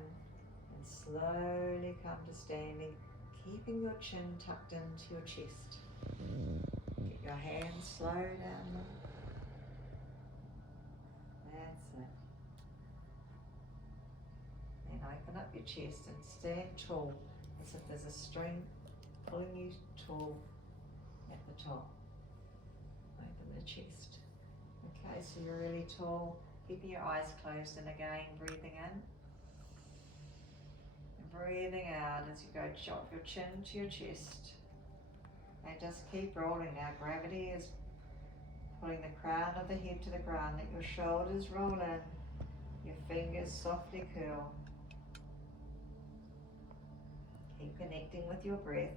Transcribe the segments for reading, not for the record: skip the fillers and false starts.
and slowly come to standing, keeping your chin tucked into your chest. Get your hands slow down low. That's it. Then open up your chest and stand tall, as if there's a string pulling you tall at the top. Open the chest. Okay, so you're really tall, keeping your eyes closed, and again breathing in and breathing out as you go drop your chin to your chest. And just keep rolling now. Gravity is pulling the crown of the head to the ground. Let your shoulders roll in, your fingers softly curl. Keep connecting with your breath.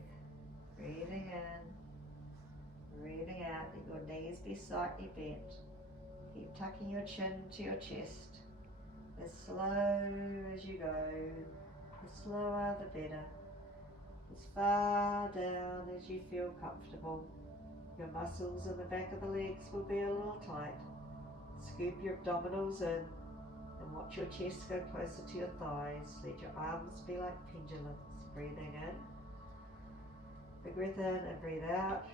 Breathing in, breathing out. Let your knees be slightly bent. Keep tucking your chin to your chest. As slow as you go, the slower the better. As far down as you feel comfortable. Your muscles in the back of the legs will be a little tight. Scoop your abdominals in and watch your chest go closer to your thighs. Let your arms be like pendulums. Breathing in. Big breath in and breathe out.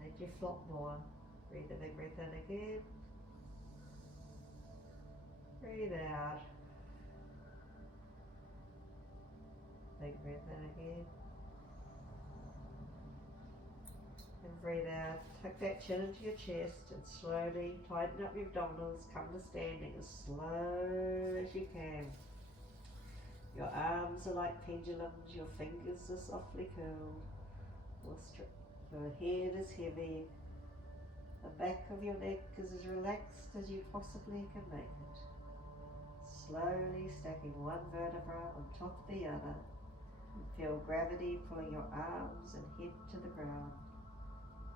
Let you flop more. Breathe a big breath in again. Breathe out. Big breath in again. And breathe out. Tuck that chin into your chest and slowly tighten up your abdominals. Come to standing as slow as you can. Your arms are like pendulums. Your fingers are softly curled. Your head is heavy. The back of your neck is as relaxed as you possibly can make it. Slowly stacking one vertebra on top of the other. And feel gravity pulling your arms and head to the ground.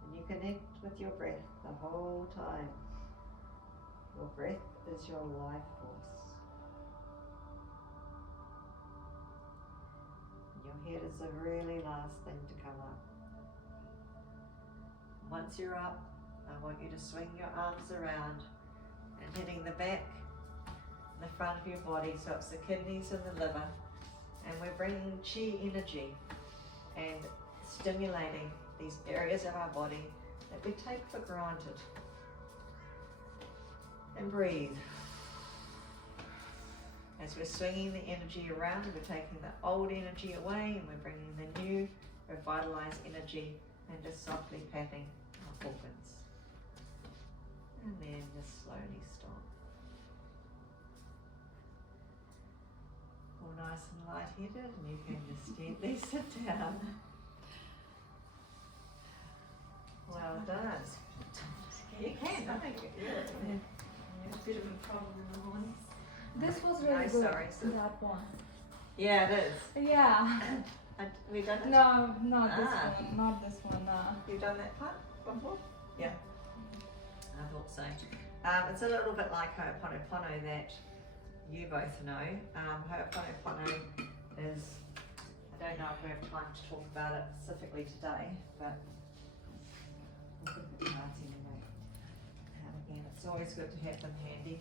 And you connect with your breath the whole time. Your breath is your life force. Your head is the really last thing to come up. Once you're up, I want you to swing your arms around and hitting the back and the front of your body, so it's the kidneys and the liver, and we're bringing chi energy and stimulating these areas of our body that we take for granted. And breathe. As we're swinging the energy around, we're taking the old energy away and we're bringing the new revitalized energy and just softly patting our organs. And then just slowly stop. All nice and light-headed, and you can just gently sit down. Well done. You can, I think. A bit of a problem in the mornings. This was really No, good. sorry, so- That one. Yeah, it is. Yeah. We done it? No, not this Ah. one. Not this one. You've done that part before? Yeah. I thought so. It's a little bit like Ho'oponopono that you both know. Ho'oponopono is, I don't know if we have time to talk about it specifically today, but we'll look at the cards anyway. And again, it's always good to have them handy.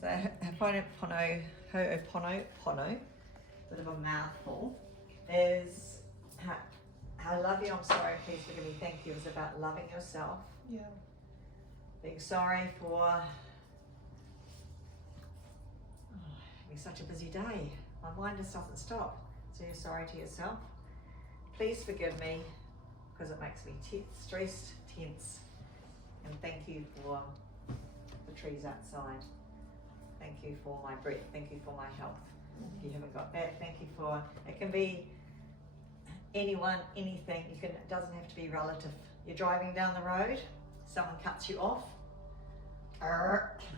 So Ho'oponopono, bit of a mouthful, is I love you, I'm sorry, please forgive me, thank you, is about loving yourself. Yeah. Being sorry for having such a busy day. My mind just doesn't stop. So you're sorry to yourself. Please forgive me because it makes me stressed, tense. And thank you for the trees outside. Thank you for my breath. Thank you for my health. If you haven't got that, thank you for, it can be anyone, anything. It doesn't have to be relative. You're driving down the road, someone cuts you off,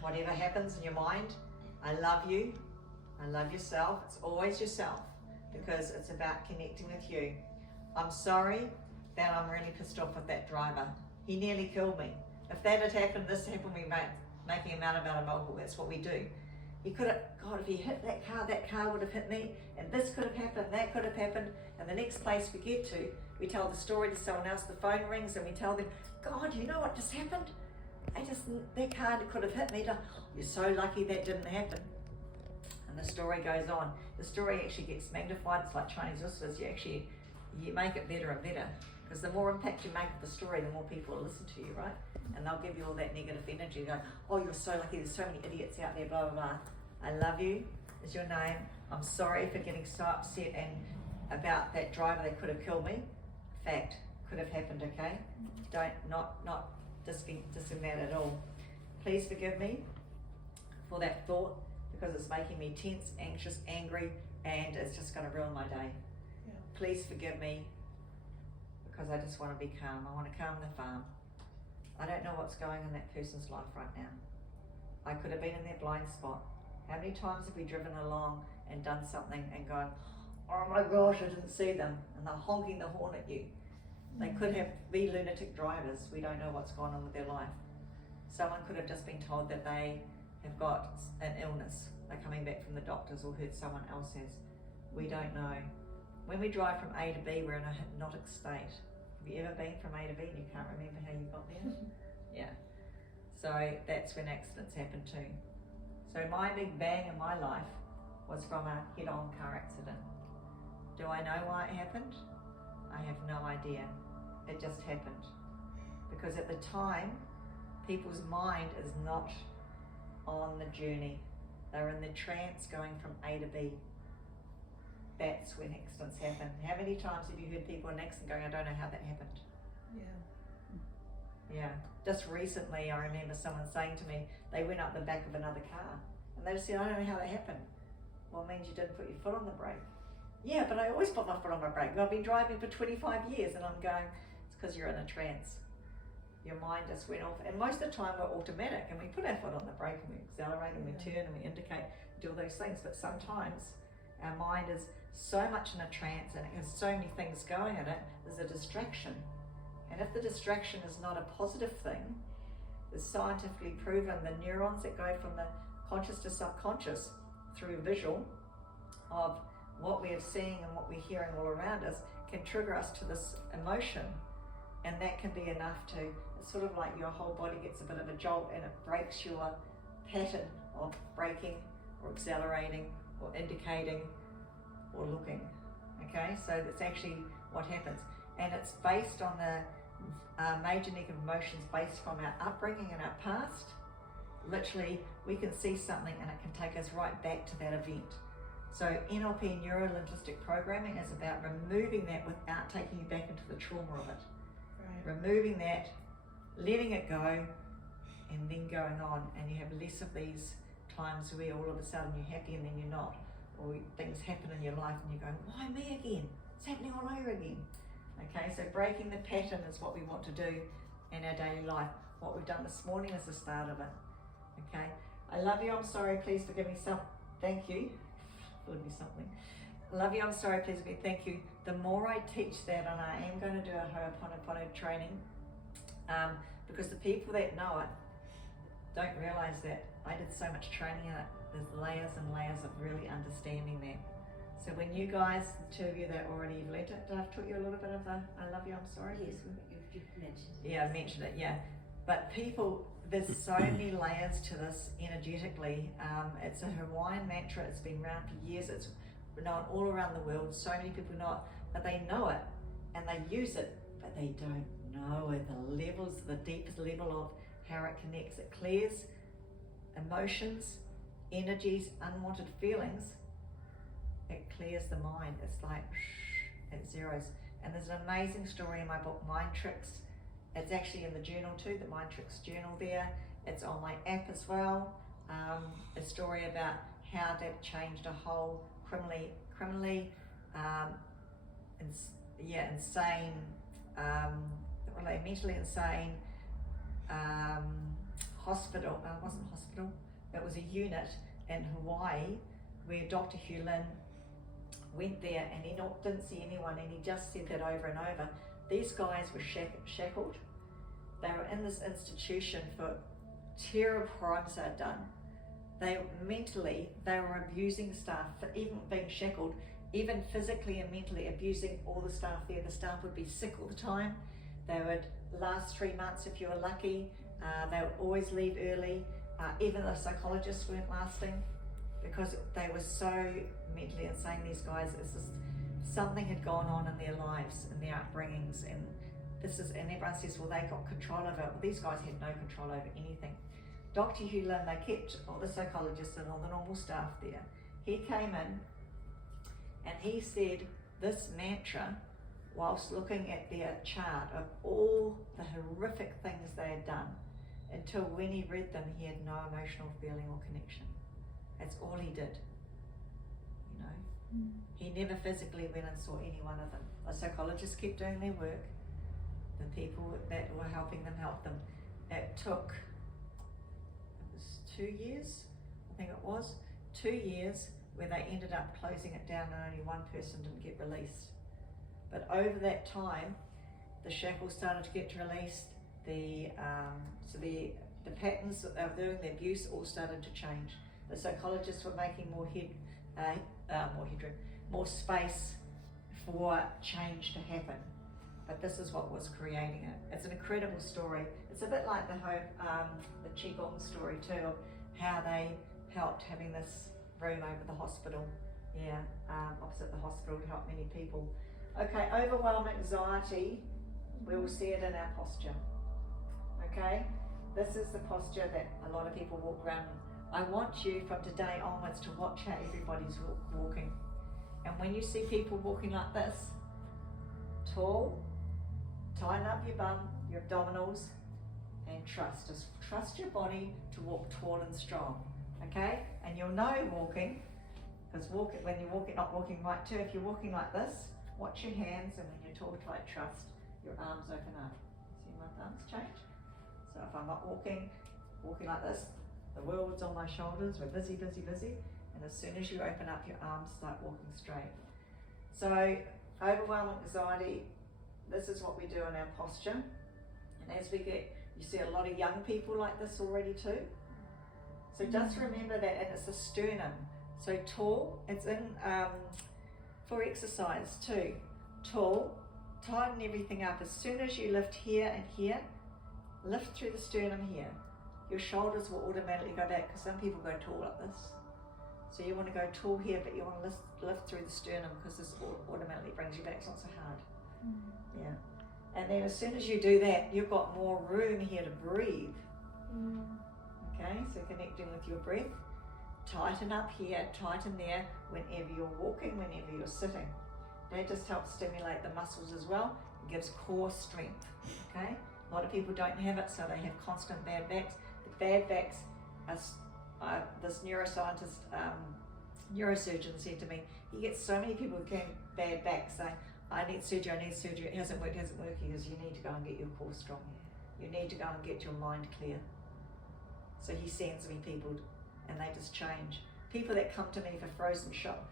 whatever happens in your mind, I love you, I love yourself. It's always yourself because it's about connecting with you. I'm sorry that I'm really pissed off with that driver. He nearly killed me. If that had happened, this happened, we making a mountain about a molehill. That's what we do. He could have, God, if he hit that car would have hit me, and this could have happened, that could have happened, and the next place we get to, we tell the story to someone else, the phone rings, and we tell them, God, you know what just happened? their car could have hit me. You're so lucky that didn't happen. And the story goes on. The story actually gets magnified. It's like Chinese whispers. You make it better and better. Because the more impact you make with the story, the more people will listen to you, right? And they'll give you all that negative energy. Go, oh, you're so lucky. There's so many idiots out there, blah, blah, blah. I love you, is your name. I'm sorry for getting so upset and about that driver that could have killed me. Fact, could have happened, okay? Not dissing that at all. Please forgive me for that thought, because it's making me tense, anxious, angry, and it's just going to ruin my day. Yeah. Please forgive me, because I just want to be calm. I want to calm the farm. I don't know what's going on in that person's life right now. I could have been in their blind spot. How many times have we driven along and done something and gone, oh my gosh, I didn't see them, and they're honking the horn at you. They could be lunatic drivers. We don't know what's going on with their life. Someone could have just been told that they have got an illness. They're coming back from the doctors or heard someone else has. We don't know. When we drive from A to B, we're in a hypnotic state. Have you ever been from A to B and you can't remember how you got there? Yeah. So that's when accidents happen too. So my big bang in my life was from a head-on car accident. Do I know why it happened? I have no idea. It just happened. Because at the time, people's mind is not on the journey. They're in the trance going from A to B. That's when accidents happen. How many times have you heard people in an accident going, I don't know how that happened? Yeah. Just recently, I remember someone saying to me, they went up the back of another car. And they just said, I don't know how that happened. Well, it means you didn't put your foot on the brake. Yeah, but I always put my foot on my brake. I've been driving for 25 years and I'm going, it's because you're in a trance. Your mind just went off. And most of the time we're automatic and we put our foot on the brake and we accelerate and we turn and we indicate, do all those things. But sometimes our mind is so much in a trance and it has so many things going in it, there's a distraction. And if the distraction is not a positive thing, it's scientifically proven the neurons that go from the conscious to subconscious through visual of what we are seeing and what we're hearing all around us can trigger us to this emotion. And that can be enough to, it's sort of like your whole body gets a bit of a jolt and it breaks your pattern of braking or accelerating or indicating or looking. Okay, so that's actually what happens. And it's based on the major negative emotions based from our upbringing and our past. Literally, we can see something and it can take us right back to that event. So NLP, neuro-linguistic programming, is about removing that without taking you back into the trauma of it. Right. Removing that, letting it go, and then going on. And you have less of these times where all of a sudden you're happy and then you're not. Or things happen in your life and you're going, why me again? It's happening all over again. Okay, so breaking the pattern is what we want to do in our daily life. What we've done this morning is the start of it. Okay, I love you, I'm sorry, please forgive me thank you. Forgive me something. I love you, I'm sorry, please forgive me, thank you. The more I teach that, and I am going to do a Ho'oponopono training, because the people that know it don't realize that I did so much training in it. There's layers and layers of really understanding that. So when you guys, the two of you that already have learnt it, did I taught you a little bit of the I love you, I'm sorry? Yes, you've mentioned it. Yeah, I mentioned it, yeah. But people, there's so many layers to this energetically. It's a Hawaiian mantra, it's been around for years, it's known all around the world, so many people know it, but they know it and they use it, but they don't know at the levels, the deepest level of how it connects. It clears emotions, energies, unwanted feelings. It clears the mind. It's like it zeros. And there's an amazing story in my book, Mind Tricks. It's actually in the journal too, the Mind Tricks journal there. It's on my app as well. A story about how that changed a whole criminally insane, mentally insane hospital. It wasn't hospital. It was a unit in Hawaii where Dr. Hugh Lin went there and he didn't see anyone, and he just said that over and over. These guys were shackled. They were in this institution for terrible crimes they'd done. They were abusing staff for even being shackled, even physically and mentally abusing all the staff there. The staff would be sick all the time. They would last 3 months if you were lucky. They would always leave early. Even the psychologists weren't lasting because they were so mentally insane, these guys. It's just something had gone on in their lives, in their upbringings, and everyone says, well, they got control over it. Well, these guys had no control over anything. Dr. Hugh Lynn, they kept all the psychologists and all the normal staff there. He came in and he said this mantra whilst looking at their chart of all the horrific things they had done, until when he read them, he had no emotional feeling or connection. That's all he did, you know. He never physically went and saw any one of them. The psychologists kept doing their work. The people that were helping them helped them. It was 2 years, I think it was, 2 years where they ended up closing it down and only one person didn't get released. But over that time, the shackles started to get released. The patterns that they were doing, the abuse, all started to change. The psychologists were making more space for change to happen. But this is what was creating it. It's an incredible story. It's a bit like the Qigong story too, of how they helped having this room over the hospital, opposite the hospital, to help many people. Okay, overwhelm, anxiety, we will see it in our posture. Okay, this is the posture that a lot of people walk around. I want you from today onwards to watch how everybody's walking. And when you see people walking like this, tall, tighten up your bum, your abdominals, and trust. Just trust your body to walk tall and strong. Okay? And you'll know walking, because when you're walking, not walking right too, if you're walking like this, watch your hands, and when you're tall, tight, trust, your arms open up. See my thumbs change? So if I'm not walking like this, the world's on my shoulders, we're busy, busy, busy, and as soon as you open up, your arms start walking straight. So overwhelm, anxiety, this is what we do in our posture. And as we get, you see a lot of young people like this already too. So just remember that, and it's the sternum. So tall, it's in for exercise too. Tall, tighten everything up. As soon as you lift here and here, lift through the sternum here. Your shoulders will automatically go back, because some people go tall like this. So you want to go tall here, but you want to lift through the sternum, because this automatically brings you back. It's not so hard. Yeah. And then as soon as you do that, you've got more room here to breathe. Okay, so connecting with your breath. Tighten up here, tighten there, whenever you're walking, whenever you're sitting. That just helps stimulate the muscles as well. It gives core strength. Okay, a lot of people don't have it, so they have constant bad backs. The bad backs, this neuroscientist, neurosurgeon said to me, he gets so many people with bad backs saying, I need surgery, it hasn't worked, He goes, you need to go and get your core strong. You need to go and get your mind clear. So he sends me people, and they just change. People that come to me for frozen shoulders,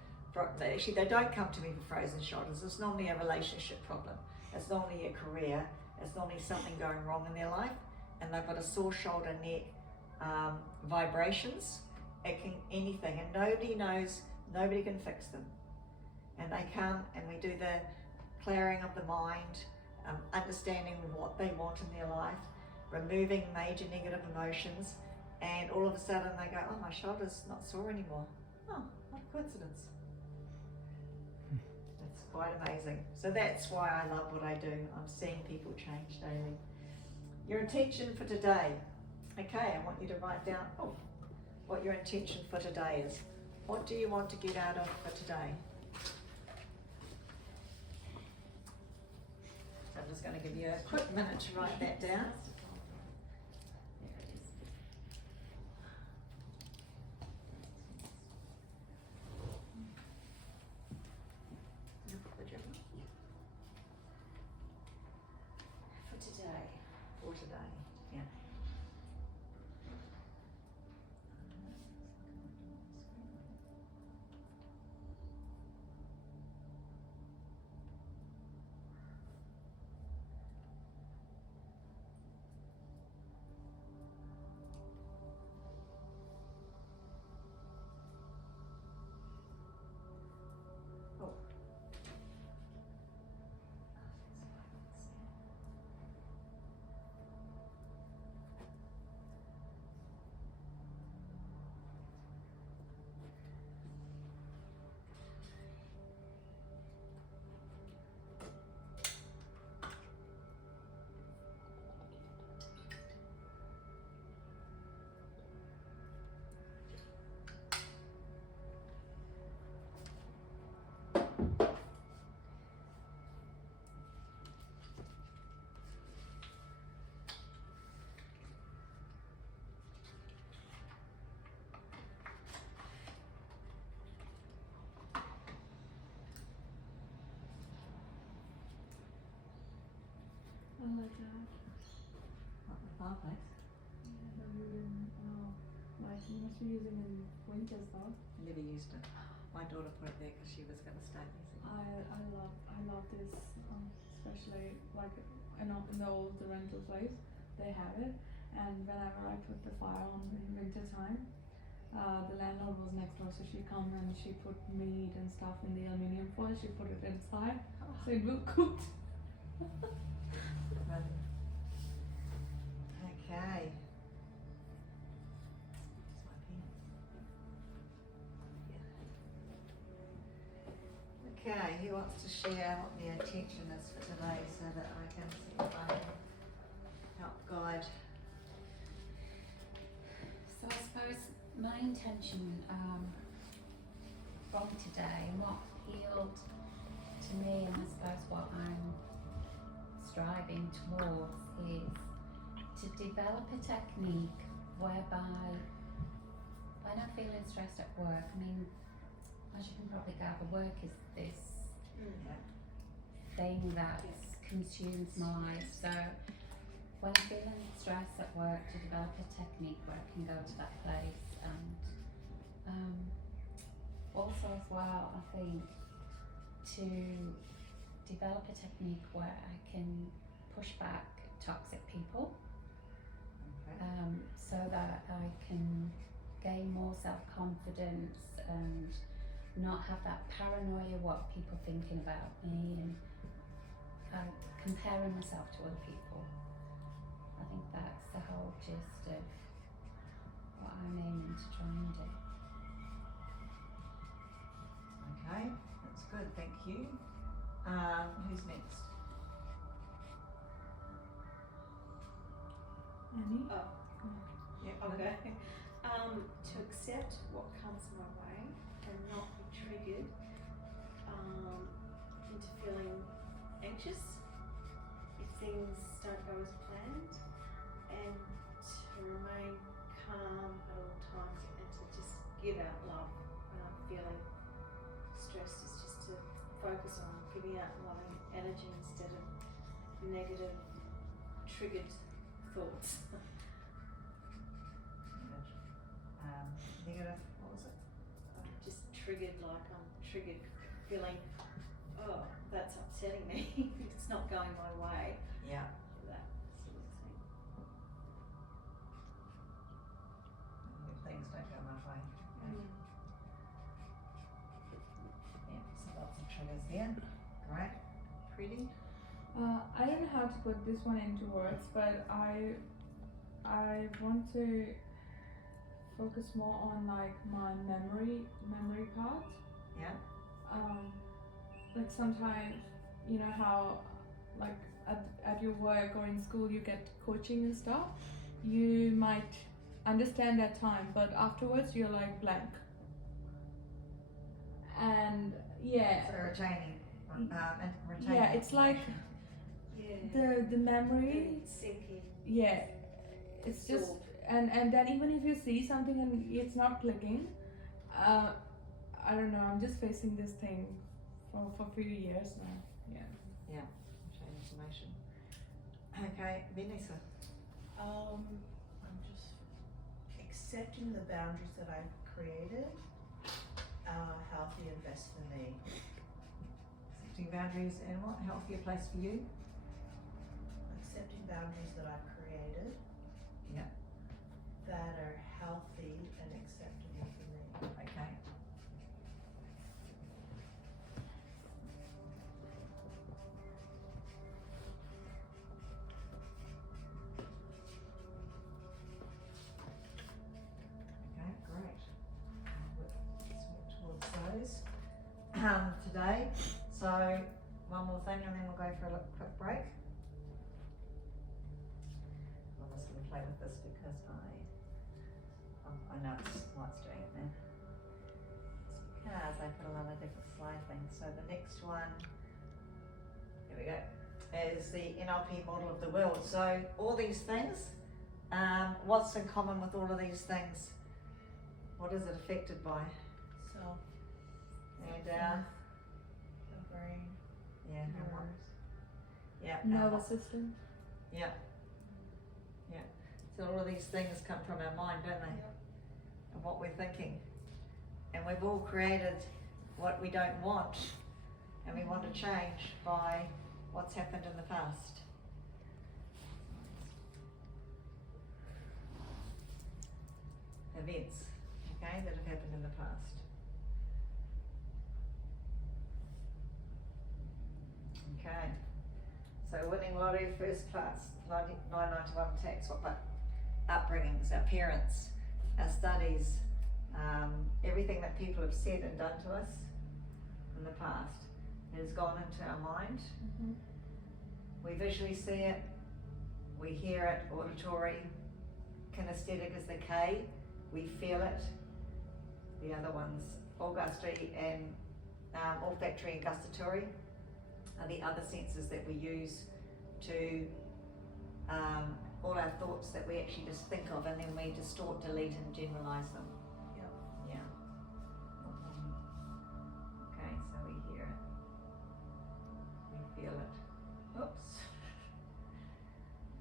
actually they don't come to me for frozen shoulders. It's normally a relationship problem. It's normally a career. It's normally something going wrong in their life, and they've got a sore shoulder, neck, vibrations. It can anything, and nobody knows, nobody can fix them. And they come, and we do the clearing of the mind, understanding what they want in their life, removing major negative emotions, and all of a sudden they go, oh, my shoulder's not sore anymore. Oh, what a coincidence. It's quite amazing. So that's why I love what I do. I'm seeing people change daily. Your intention for today. Okay, I want you to write down what your intention for today is. What do you want to get out of for today? So I'm just going to give you a quick minute to write that down. For today, yeah. like that. Not the fireplace. Yeah, they're wooden. Like you must be using in winters though. Never used it. My daughter put it there because she was going to stay there. I love this, especially like in the old rental place, they have it. And whenever I put the fire on in winter time, the landlord was next door, so she come and she put meat and stuff in the aluminium foil. She put it inside, so it will cook. Okay. Okay, who wants to share what the intention is for today so that I can see if I can help guide? So I suppose my intention from today, what appealed to me, and I suppose what I'm striving towards, is to develop a technique whereby when I'm feeling stressed at work, I mean, as you can probably gather, work is this thing that consumes my life. So when I'm feeling stressed at work, to develop a technique where I can go to that place, and also as well, I think to develop a technique where I can push back toxic people, so that I can gain more self-confidence and not have that paranoia what people thinking about me and comparing myself to other people. I think that's the whole gist of what I'm aiming to try and do. Okay, that's good, thank you. Who's next? Annie? Yeah, okay. To accept what comes my way and not be triggered into feeling anxious if things don't go as planned, and to remain calm at all times and to just give out love when I'm feeling stressed, is just to focus on giving out loving energy instead of negative triggered thoughts. Negative, what was it? I'm just triggered, like I'm triggered feeling, oh, that's upsetting me. It's not going my way. Yeah. That sort of thing. If things don't go my way. Yeah, so lots of triggers there. Great. Pretty. I don't know how to put this one into words, but I want to focus more on like my memory part. Yeah. Like sometimes, you know how like at your work or in school you get coaching and stuff, you might understand that time, but afterwards you're like blank. And yeah. So retaining. And retaining. Yeah, it's like Yeah. the memory. Sinking. Yeah, it's just and then even if you see something and it's not clicking, I don't know. I'm just facing this thing for a few years now. Yeah. Retain information. Okay, Vanessa. I'm just accepting the boundaries that I've created are healthy and best for me. Setting boundaries and what? Healthier place for you? Accepting boundaries that I've created. Yeah. That are healthy and acceptable for me. Okay. Okay, great. We'll work towards those today. So one more thing and then we'll go for a quick break. I'm just going to play with this because I know what's doing it now. It's because I put a lot of different slide things. So the next one, here we go, is the NLP model of the world. So all these things, what's in common with all of these things? What is it affected by? Self, And the brain, yeah, and what? nerves. Yeah. and Nervous what- system. So all of these things come from our mind, don't they? Yep. And what we're thinking. And we've all created what we don't want, and we want to change by what's happened in the past. Events, okay, that have happened in the past. Okay, so winning lottery first class, 991 tax, what about upbringings, our parents, our studies, everything that people have said and done to us in the past has gone into our mind. Mm-hmm. We visually see it, we hear it, auditory, kinesthetic is the K, we feel it. The other ones, olfactory and olfactory and gustatory are the other senses that we use to all our thoughts that we actually just think of, and then we distort, delete and generalize them. Yep. Yeah. Okay, so we hear it. We feel it. Oops.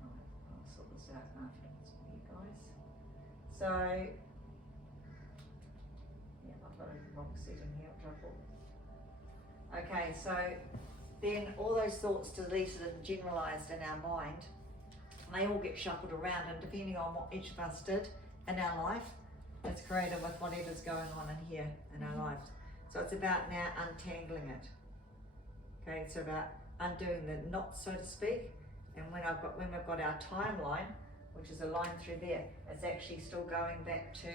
I'll sort this out afterwards for you guys. So, yeah, I've got a wrong setting here, trouble. Okay, so then all those thoughts deleted and generalised in our mind, they all get shuffled around, and depending on what each of us did in our life, it's created with whatever's going on in here in our lives. So it's about now untangling it. Okay, it's about undoing the knots, so to speak. And when we've got our timeline, which is a line through there, it's actually still going back to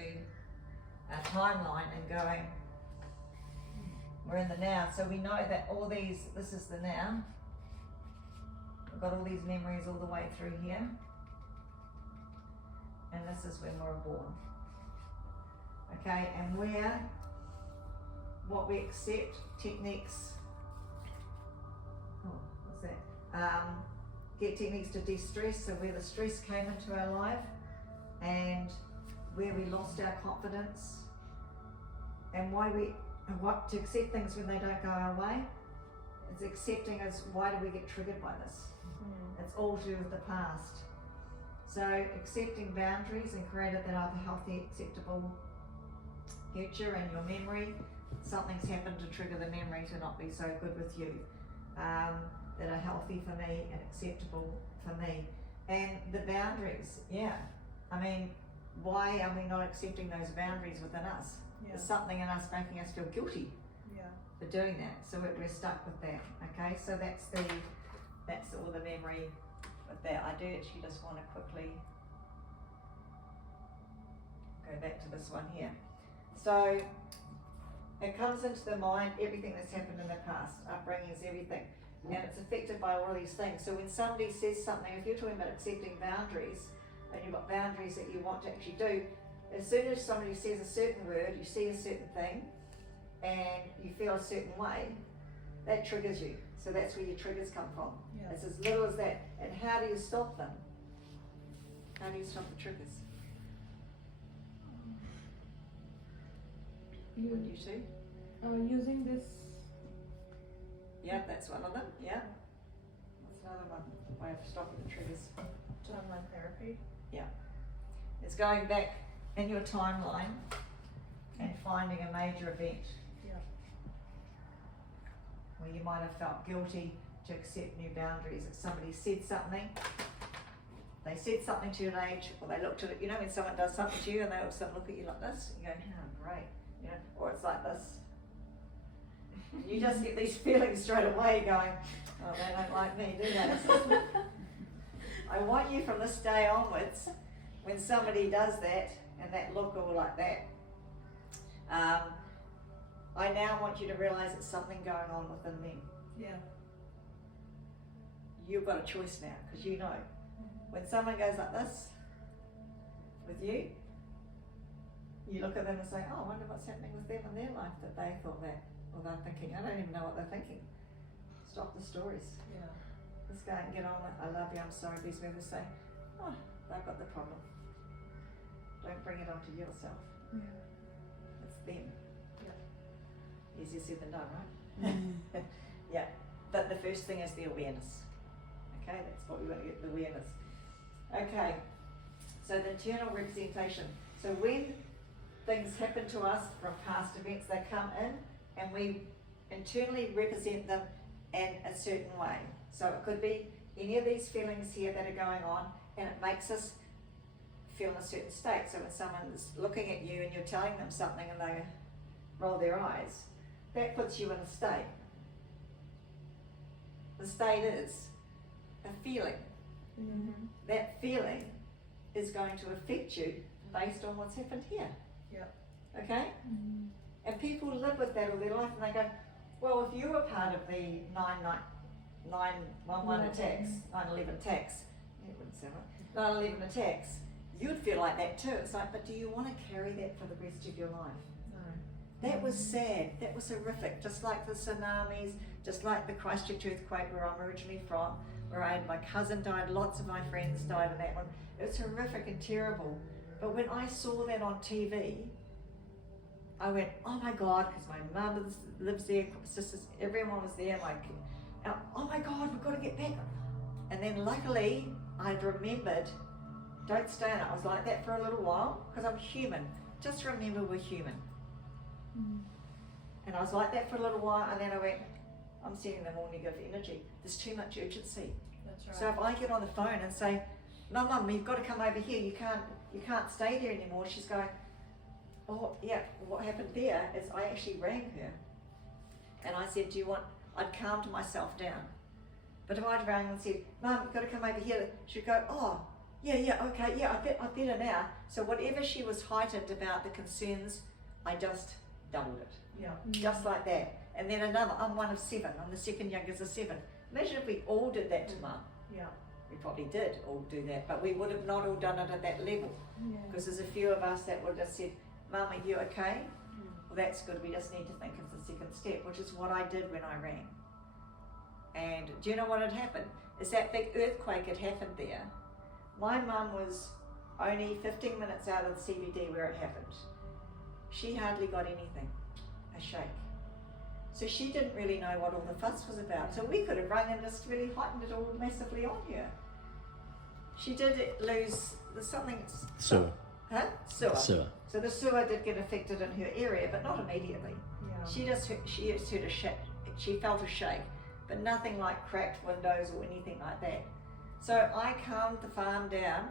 our timeline and going, we're in the now. So we know that all these, this is the now. We've got all these memories all the way through here. And this is when we were born. Okay, and what we accept, techniques, what's that? Get techniques to de-stress, so where the stress came into our life and where we lost our confidence, and what to accept things when they don't go our way. It's accepting us, why do we get triggered by this? It's all to do with the past. So accepting boundaries and creating that have a healthy, acceptable future in your memory. Something's happened to trigger the memory to not be so good with you. That are healthy for me and acceptable for me. And the boundaries, yeah. I mean, why are we not accepting those boundaries within us? Yeah. There's something in us making us feel guilty Yeah. for doing that. So we're stuck with that. Okay, so that's all the memory with that. I do actually just want to quickly go back to this one here. So it comes into the mind, everything that's happened in the past, upbringings, everything. And it's affected by all of these things. So when somebody says something, if you're talking about accepting boundaries, and you've got boundaries that you want to actually do, as soon as somebody says a certain word, you see a certain thing, and you feel a certain way, that triggers you. So that's where your triggers come from. Yeah. It's as little as that. And how do you stop them? How do you stop the triggers? Would you too? Using this. Yeah, that's one of them. Yeah. That's another one. Way of stopping the triggers. Timeline therapy. It's going back in your timeline and finding a major event. Yeah. Where you might have felt guilty to accept new boundaries. If somebody said something, they said something to your age, or they looked at it, you know, when someone does something to you and they all of a sudden look at you like this, you go, oh, great, you know, or it's like this. You just get these feelings straight away going, oh, they don't like me, do they? I want you from this day onwards, when somebody does that, and that look all like that, I now want you to realise it's something going on within them. Yeah. You've got a choice now, because you know. When someone goes like this, with you, you look at them and say, oh, I wonder what's happening with them in their life that they thought that, or they're thinking, I don't even know what they're thinking. Stop the stories. Yeah. Let's go and get on with it. I love you, I'm sorry. These members say, oh, they've got the problem. Don't bring it onto yourself. Yeah. It's them. Yeah. Easier said than done, right? Yeah. But the first thing is the awareness. Okay, that's what we want to get, the awareness. Okay, so the internal representation. So when things happen to us from past events, they come in and we internally represent them in a certain way. So it could be any of these feelings here that are going on, and it makes us feel in a certain state. So when someone's looking at you and you're telling them something and they roll their eyes, that puts you in a state. The state is a feeling. Mm-hmm. That feeling is going to affect you based on what's happened here. Yep. Okay? Mm-hmm. And people live with that all their life, and they go, well, if you were part of the 9/11 attacks, 9/11 attacks, it wouldn't sound right, 9/11 attacks, you'd feel like that too. It's like, but do you want to carry that for the rest of your life? No. That was sad, that was horrific, just like the tsunamis, just like the Christchurch earthquake where I'm originally from, where my cousin died, lots of my friends died in that one. It was horrific and terrible. But when I saw that on TV, I went, oh my God, because my mum lives there, sisters, everyone was there, oh my God, we've got to get back. And then luckily, I'd remembered, don't stay in it. I was like that for a little while, because I'm human. Just remember we're human. Mm-hmm. And I was like that for a little while, and then I went, I'm sending them all negative energy. There's too much urgency. That's right. So if I get on the phone and say, Mum, you've got to come over here, you can't stay there anymore, she's going, oh yeah, what happened there is I actually rang her and I said, I'd calmed myself down. But if I'd rang and said, Mum, you've got to come over here, she'd go, oh, yeah, okay, yeah, I better now. So whatever she was heightened about the concerns, I just doubled it. Yeah. Just like that. And then another, I'm one of 7, I'm the second youngest of 7. Imagine if we all did that to Mum. Yeah. We probably did all do that, but we would have not all done it at that level. Yeah. Because there's a few of us that would have said, Mum, are you okay? Well, that's good, we just need to think of the second step, which is what I did when I rang. And do you know what had happened? Is that big earthquake had happened there. My mum was only 15 minutes out of the CBD where it happened. She hardly got anything, a shake. So she didn't really know what all the fuss was about. So we could have rung and just really heightened it all massively on her. She did lose something. Sewer. Huh? Sewer. Sewer. So the sewer did get affected in her area, but not immediately. Yeah. She just heard a shake. She felt a shake, but nothing like cracked windows or anything like that. So I calmed the farm down,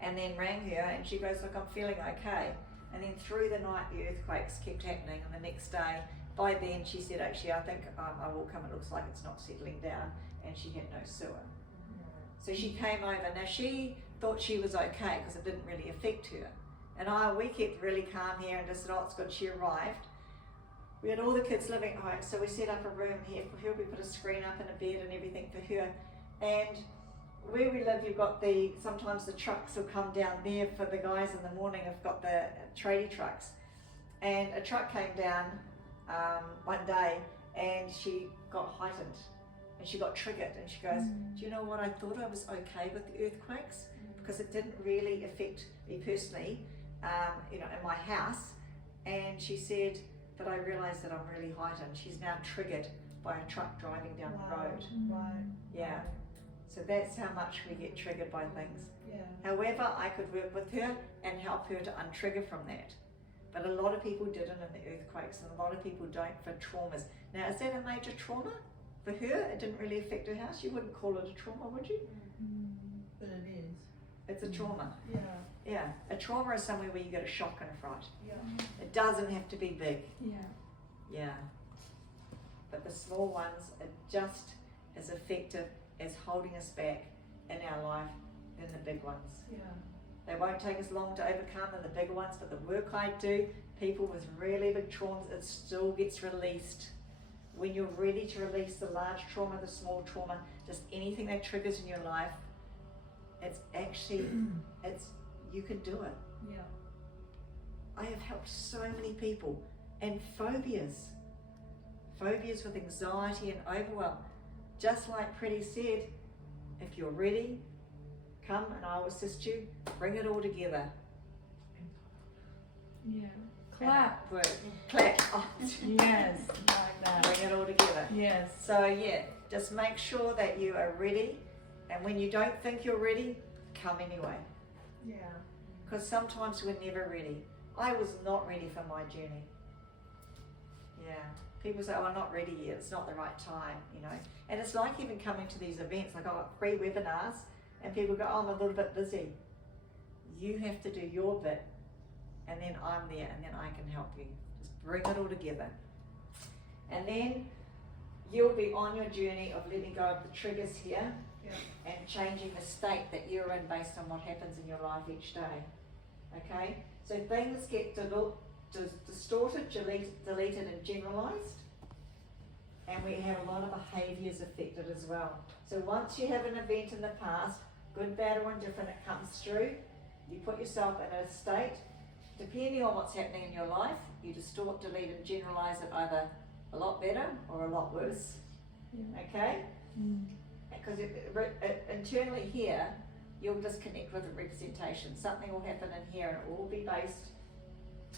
and then rang her, and she goes, "Look, I'm feeling okay." And then through the night, the earthquakes kept happening, and the next day, by then she said, "Actually, I think I will come. It looks like it's not settling down," and she had no sewer. So she came over. Now she thought she was okay because it didn't really affect her. And we kept really calm here and just said, "Oh, it's good." She arrived. We had all the kids living at home, so we set up a room here for her. We put a screen up and a bed and everything for her. And where we live, you've got sometimes the trucks will come down there for the guys in the morning. I've got the tradie trucks. And a truck came down one day and she got heightened and she got triggered and she goes, "Do you know what, I thought I was okay with the earthquakes because it didn't really affect me personally, in my house." And she said, "But I realised that I'm really heightened." She's now triggered by a truck driving down the road. Right. Yeah. So that's how much we get triggered by things. Yeah. However, I could work with her and help her to untrigger from that. But a lot of people didn't in the earthquakes, and a lot of people don't for traumas. Now, is that a major trauma? For her, it didn't really affect her house. You wouldn't call it a trauma, would you? But it is. It's a trauma. Yeah. Yeah. A trauma is somewhere where you get a shock and a fright. Yeah. It doesn't have to be big. Yeah. Yeah. But the small ones are just as effective as holding us back in our life than the big ones. Yeah. They won't take as long to overcome than the bigger ones, but the work I do, people with really big traumas, it still gets released. When you're ready to release the large trauma, the small trauma, just anything that triggers in your life, it's actually, you can do it. Yeah. I have helped so many people, and phobias with anxiety and overwhelm. Just like Pretty said, if you're ready, come and I'll assist you, bring it all together. Yeah. Clap. Work. Clap. Oh, Yes, like that. bring it all together. Yes. So yeah, just make sure that you are ready, and when you don't think you're ready, come anyway. Yeah. Because sometimes we're never ready. I was not ready for my journey. Yeah. People say, oh, I'm not ready yet. It's not the right time, you know. And it's like even coming to these events, like I got free webinars, and people go, oh, I'm a little bit busy. You have to do your bit, and then I'm there, and then I can help you. Just bring it all together. And then you'll be on your journey of letting go of the triggers here, Yeah. and changing the state that you're in based on what happens in your life each day. Okay? So things get distorted, deleted and generalized, and we have a lot of behaviors affected as well. So once you have an event in the past, good, bad or indifferent, it comes through, you put yourself in a state, depending on what's happening in your life, you distort, delete and generalize it either a lot better or a lot worse. Okay? Because internally here, you'll disconnect with the representation. Something will happen in here and it will all be based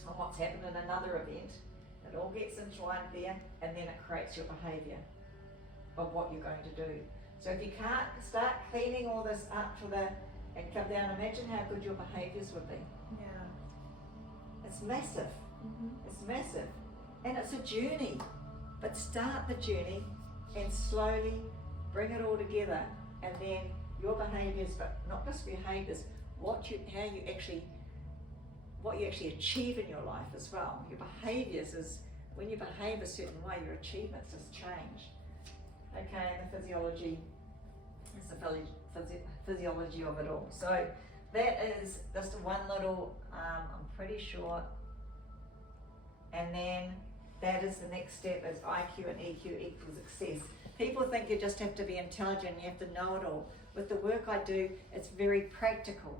on what's happened in another event. It all gets entwined there, and then it creates your behaviour of what you're going to do. So if you can't start cleaning all this up and come down, imagine how good your behaviours would be. Yeah. It's massive. It's massive. And it's a journey. But start the journey and slowly bring it all together, and then your behaviours, but not just behaviours, what you actually achieve in your life as well. Your behaviours is, when you behave a certain way, your achievements just change. Okay, and the physiology is the physiology of it all. So that is just one little, I'm pretty sure, and then that is the next step, is IQ and EQ equals success. People think you just have to be intelligent, you have to know it all. With the work I do, it's very practical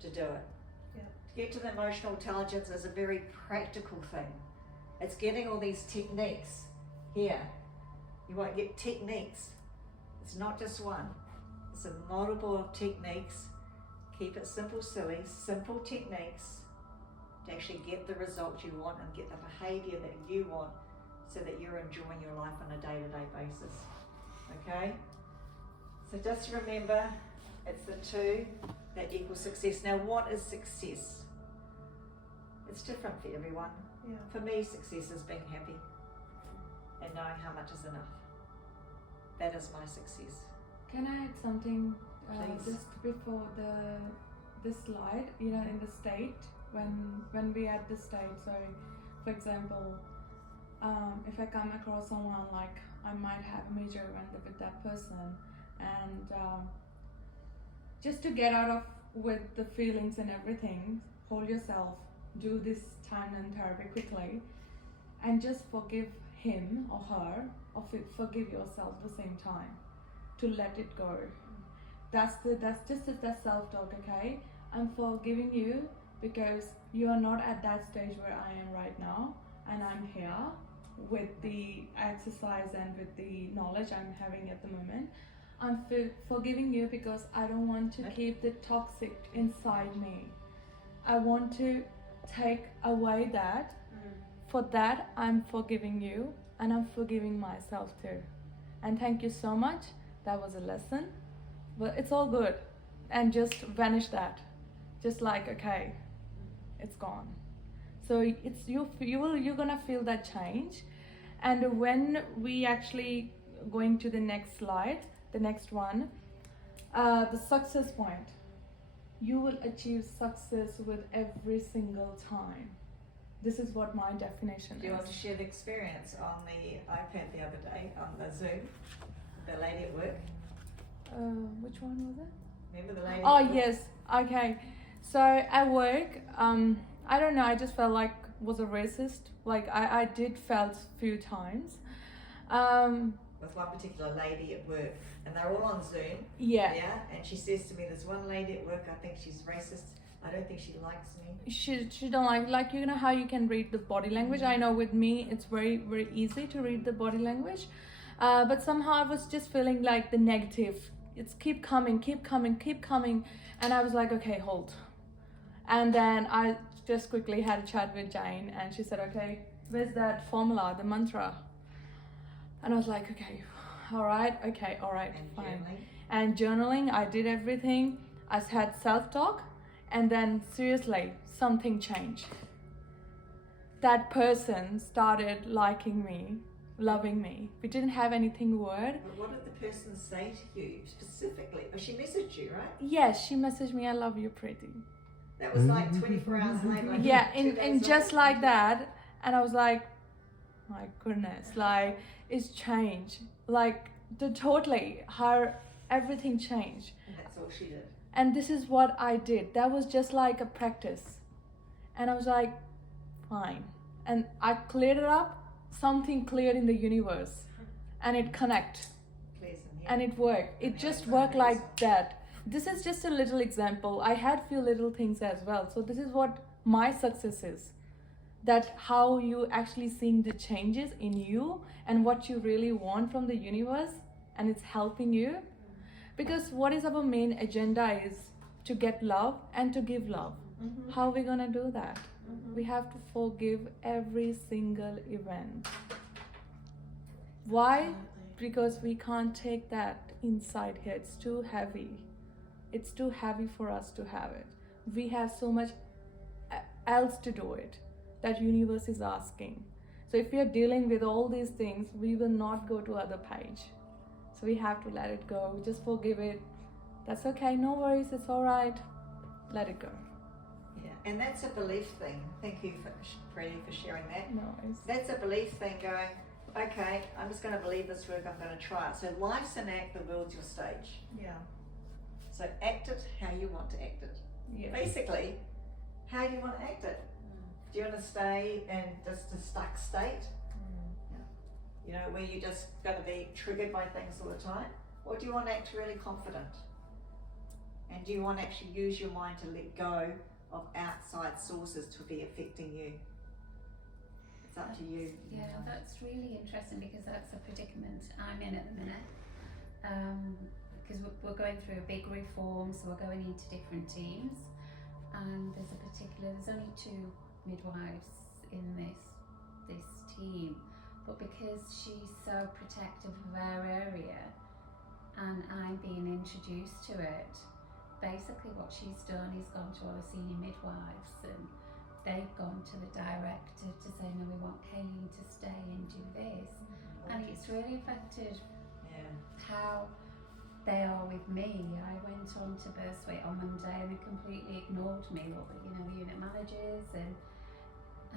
to do it. Yeah. To get to the emotional intelligence is a very practical thing. It's getting all these techniques here. You won't get techniques. It's not just one. It's a multiple of techniques. Keep it simple, silly, simple techniques to actually get the results you want and get the behaviour that you want, so that you're enjoying your life on a day-to-day basis. Okay? So just remember, it's the two that equal success. Now, what is success? It's different for everyone. Yeah. For me, success is being happy and knowing how much is enough. That is my success. Can I add something Please. just before the slide? You know, in the state, when we at this state. So, for example, if I come across someone, like I might have a major event with that person, and just to get out of with the feelings and everything, hold yourself, do this time and therapy quickly, and just forgive him or her, or forgive yourself at the same time, to let it go. That's just the self-talk. Okay, I'm forgiving you because you are not at that stage where I am right now, and I'm here with the exercise and with the knowledge I'm having at the moment. I'm forgiving you because I don't want to keep the toxic inside me. I want to take away that. For that, I'm forgiving you, and I'm forgiving myself too. And thank you so much. That was a lesson, but it's all good. And just vanish that. Just like, okay, it's gone. So it's you're gonna feel that change. And when we actually going to the next slide, the next one, the success point. You will achieve success with every single time. This is what my definition Do you want to is. share the experience on the iPad the other day, on the Zoom, the lady at work? Which one was it? Remember the lady Oh at work? yes, okay. So at work, I don't know, I just felt like was a racist. Like I did felt few times. With one particular lady at work, and they're all on Zoom. Yeah. And she says to me, there's one lady at work, I think she's racist. I don't think she likes me. She don't like you know how you can read the body language. I know with me it's very easy to read the body language, but somehow I was just feeling like the negative. It's keep coming, and I was like, okay, hold. And then I just quickly had a chat with Jane, and she said, okay, where's that formula, the mantra? And I was like, okay, all right, And fine. journaling. And journaling, I did everything. I had self-talk, and then seriously, something changed. That person started liking me, loving me. We didn't have anything word. But what did the person say to you specifically? Oh, she messaged you, right? Yes, she messaged me, I love you, pretty. That was like 24 hours later. Like Yeah, 2 and days just later. like that. And I was like, my goodness, like, it's changed. Like, totally, everything changed. And that's all she did. And this is what I did. That was just like a practice. And I was like, fine. And I cleared it up. Something cleared in the universe. And it connected. Pleasant, yeah. And it worked. It just worked like that. This is just a little example. I had few little things as well. So this is what my success is. That how you actually seeing the changes in you and what you really want from the universe, and it's helping you. Because what is our main agenda is to get love and to give love. Mm-hmm. How are we gonna do that? Mm-hmm. We have to forgive every single event. Why? Absolutely. Because we can't take that inside here. It's too heavy. It's too heavy for us to have it. We have so much else to do it that universe is asking. So if we are dealing with all these things, we will not go to other page. So we have to let it go. Just forgive it. That's okay. No worries. It's all right. Let it go. Yeah, and that's a belief thing. Thank you, Freddie, for sharing that. No worries. That's a belief thing going, okay, I'm just going to believe this work, I'm going to try it. So life's an act, the world's your stage. Yeah. So act it how you want to act it. Yes. Basically, how do you want to act it? Do you want to stay in just a stuck state? You know, where you're just going to be triggered by things all the time? Or do you want to act really confident? And do you want to actually use your mind to let go of outside sources to be affecting you? It's up to you. Yeah, that's really interesting because that's a predicament I'm in at the minute. Because we're going through a big reform, so we're going into different teams, and there's only 2 midwives in this team, but because she's so protective of our area, and I'm being introduced to it, basically what she's done is gone to all the senior midwives, and they've gone to the director to say, no, we want Kayleen to stay and do this. And it's really affected Yeah. how they are with me. I went on to Birthweight on Monday and they completely ignored me, all the unit managers, and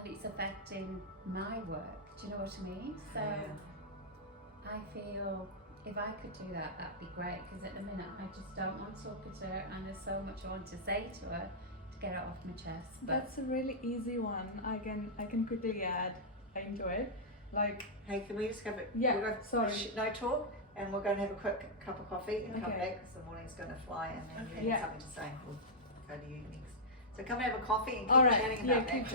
it's affecting my work. Do you know what I mean? So Yeah. I feel if I could do that, that'd be great, because at the minute I just don't want to look at her, and there's so much I want to say to her to get it off my chest. But That's a really easy one. I can quickly add into it. Like, Hey, can we just have it? Yeah, we've got sorry. no talk, and we're going to have a quick cup of coffee and come Okay. back because the morning's going to fly, and then Okay. you have Yeah. something to say. We'll go to you next. So come and have a coffee and keep all right, chatting yeah, about that. keep